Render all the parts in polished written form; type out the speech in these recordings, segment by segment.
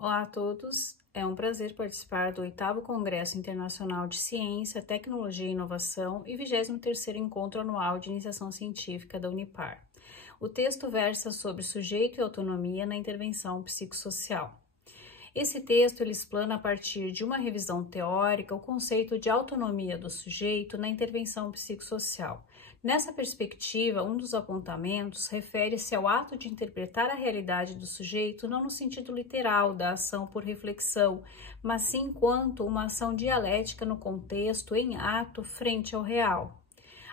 Olá a todos, é um prazer participar do 8º Congresso Internacional de Ciência, Tecnologia e Inovação e 23º Encontro Anual de Iniciação Científica da Unipar. O texto versa sobre sujeito e autonomia na intervenção psicossocial. Esse texto ele explana a partir de uma revisão teórica o conceito de autonomia do sujeito na intervenção psicossocial. Nessa perspectiva, um dos apontamentos refere-se ao ato de interpretar a realidade do sujeito não no sentido literal da ação por reflexão, mas sim enquanto uma ação dialética no contexto em ato frente ao real.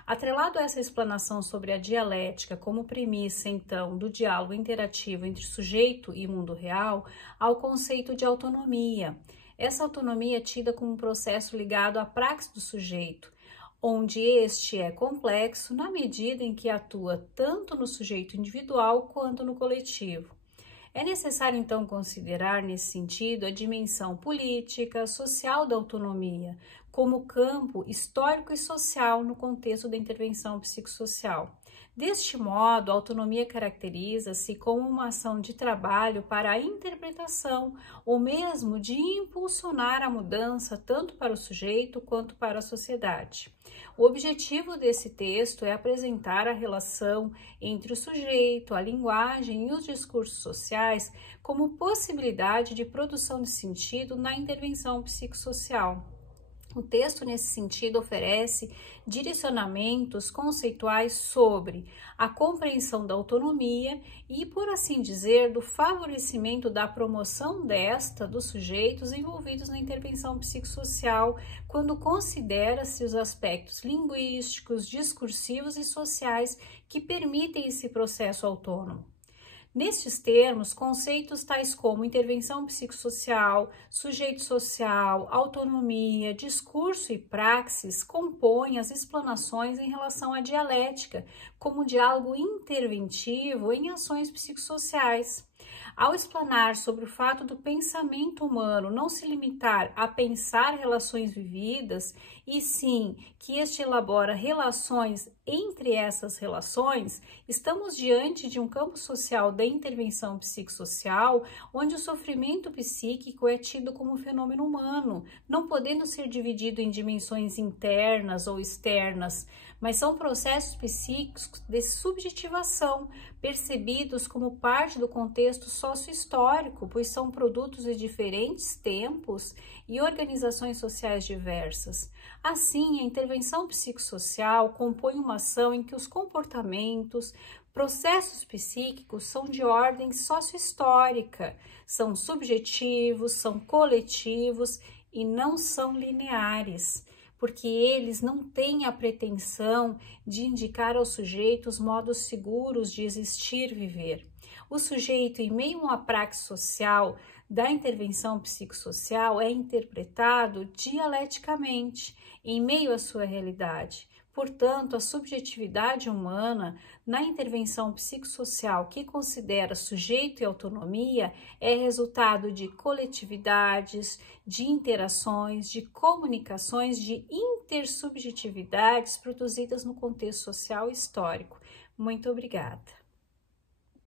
Atrelado a essa explanação sobre a dialética como premissa, então, do diálogo interativo entre sujeito e mundo real, há o conceito de autonomia. Essa autonomia é tida como um processo ligado à praxis do sujeito, onde este é complexo na medida em que atua tanto no sujeito individual quanto no coletivo. É necessário, então, considerar, nesse sentido, a dimensão política, social da autonomia, como campo histórico e social no contexto da intervenção psicossocial. Deste modo, a autonomia caracteriza-se como uma ação de trabalho para a interpretação, ou mesmo de impulsionar a mudança tanto para o sujeito quanto para a sociedade. O objetivo desse texto é apresentar a relação entre o sujeito, a linguagem e os discursos sociais como possibilidade de produção de sentido na intervenção psicossocial. O texto, nesse sentido, oferece direcionamentos conceituais sobre a compreensão da autonomia e, por assim dizer, do favorecimento da promoção desta dos sujeitos envolvidos na intervenção psicossocial, quando considera-se os aspectos linguísticos, discursivos e sociais que permitem esse processo autônomo. Nestes termos, conceitos tais como intervenção psicossocial, sujeito social, autonomia, discurso e praxis compõem as explanações em relação à dialética, como diálogo interventivo em ações psicossociais. Ao explanar sobre o fato do pensamento humano não se limitar a pensar relações vividas, e sim que este elabora relações entre essas relações, estamos diante de um campo social da intervenção psicossocial, onde o sofrimento psíquico é tido como um fenômeno humano, não podendo ser dividido em dimensões internas ou externas, mas são processos psíquicos de subjetivação, percebidos como parte do contexto sócio-histórico, pois são produtos de diferentes tempos e organizações sociais diversas. Assim, a intervenção psicossocial compõe uma ação em que os comportamentos, processos psíquicos são de ordem sócio-histórica, são subjetivos, são coletivos e não são lineares, porque eles não têm a pretensão de indicar aos sujeitos modos seguros de existir e viver. O sujeito, em meio a uma praxis social da intervenção psicossocial, é interpretado dialeticamente, em meio à sua realidade. Portanto, a subjetividade humana na intervenção psicossocial que considera sujeito e autonomia é resultado de coletividades, de interações, de comunicações, de intersubjetividades produzidas no contexto social e histórico. Muito obrigada.